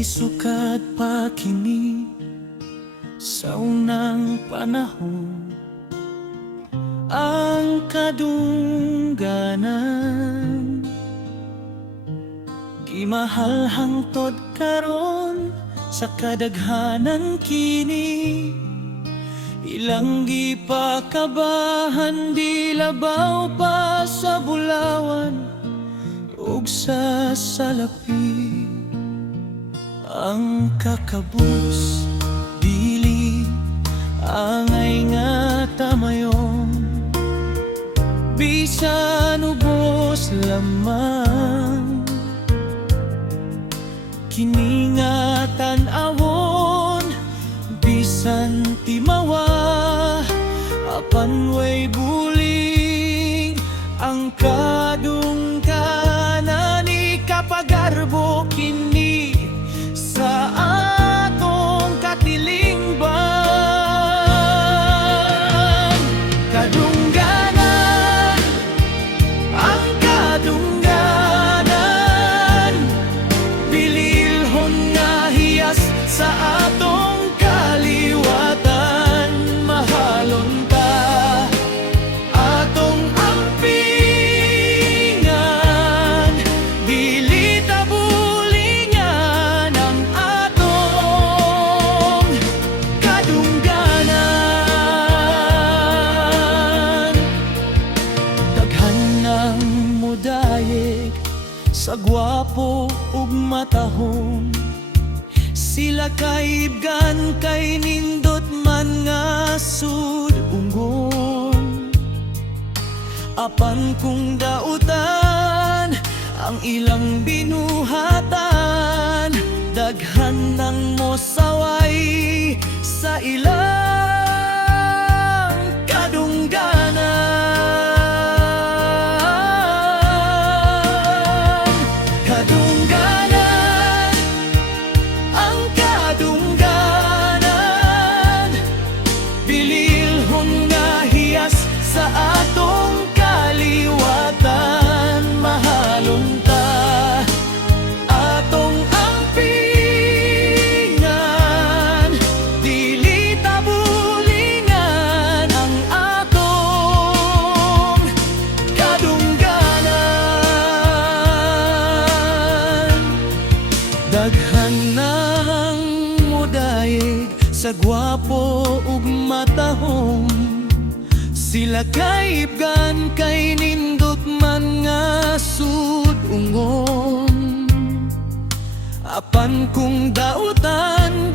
Di sukat pa kini sa unang panahon ang kadungganan. Gimahal hangtod karon sa kadaghanan kini, ilang gipakabahan di labaw pa sa bulawan ug sa salapi. Ang kakabus dili angay nga tamayon, bisan ubos lamang kini nga tan-awon, bisan timawa apan way buling ang kadungkanan. Ikapagarbo kini sa atong katilingban. Kadungganan, ang kadungganan, bililhon nga hiyas sa atong kaliwatan. Mahalon ta atong ampingan, dili ta bulingan ang atong kadungganan. Daghan ng mudayeg sa gwapo ug matahong, sila kaibgan kay nindot man nga sud-unggon. Apan kung dautan ang ilang binuhatan, daghan ng mosaway sa ilang kadungganan. Kadungganan, ang kadungganan, bililhon nga hiyas sa atong kaliwatan. Mahalon ta atong ampingan, dili ta bulingan ang atong kadungganan. Daghan ng mudayeg sa gwapo ug matahong, sila kaibgan kay nindot man nga sud-ungon. Apan kung dautan